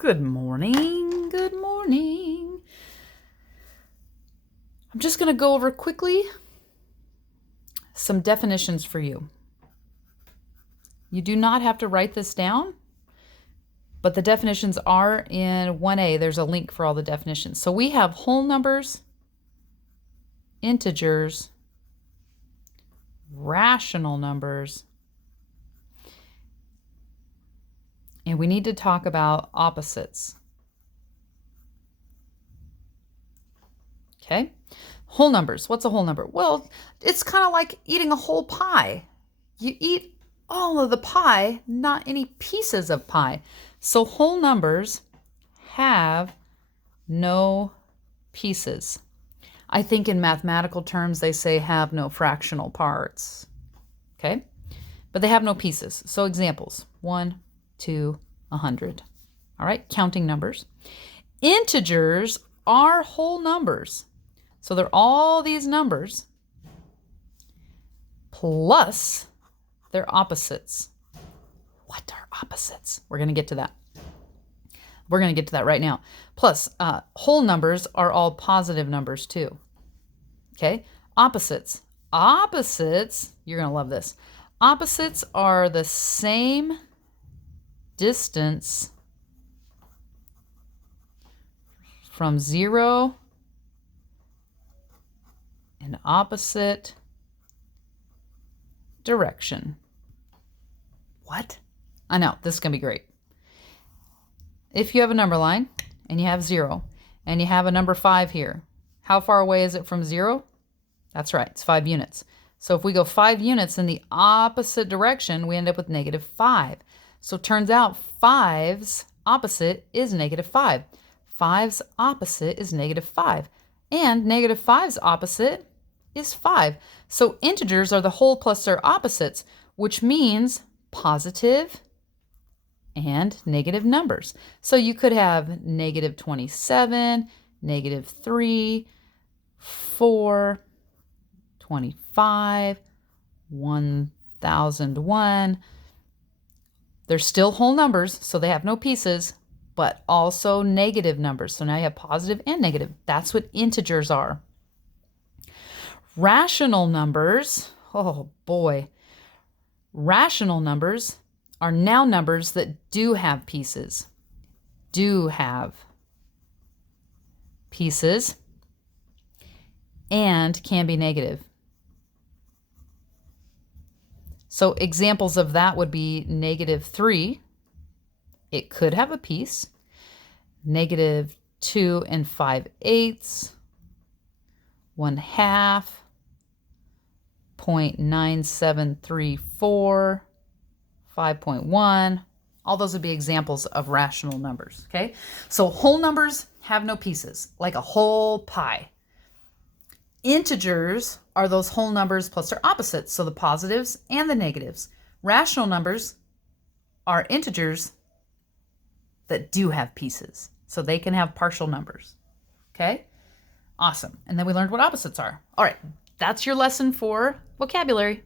Good morning. Good morning. I'm just going to go over quickly some definitions for you. You do not have to write this down, but the definitions are in 1A. There's a link for all the definitions. So we have whole numbers, integers, rational numbers, and we need to talk about opposites. Okay? Whole numbers. What's a whole number? Well, it's kind of like eating a whole pie. You eat all of the pie, not any pieces of pie. So whole numbers have no pieces. I think in mathematical terms, they say have no fractional parts. Okay? But they have no pieces. So examples, 1, 2, 100. All right, counting numbers. Integers are whole numbers. So they're all these numbers plus their opposites. What are opposites? We're going to get to that. We're going to get to that right now. Plus, whole numbers are all positive numbers too. Okay, opposites. Opposites, you're going to love this. Opposites are the same distance from 0 in opposite direction. What? I know, this is going to be great. If you have a number line and you have 0 and you have a number 5 here, how far away is it from 0? That's right, it's 5 units. So if we go 5 units in the opposite direction, we end up with -5. So it turns out 5's opposite is -5. 5's opposite is -5. And -5's opposite is 5. So integers are the whole plus their opposites, which means positive and negative numbers. So you could have -27, -3, 4, 25, 1001. They're still whole numbers, so they have no pieces, but also negative numbers. So now you have positive and negative. That's what integers are. Rational numbers, oh boy. Rational numbers are now numbers that do have pieces. Do have pieces and can be negative. So examples of that would be -3. It could have a piece. -2 5/8. 1/2. 0.9734. 5.1. All those would be examples of rational numbers, okay? So whole numbers have no pieces, like a whole pie. Integers are those whole numbers plus their opposites, so the positives and the negatives. Rational numbers are integers that do have pieces, so they can have partial numbers, okay? Awesome. And then we learned what opposites are. All right, that's your lesson for vocabulary.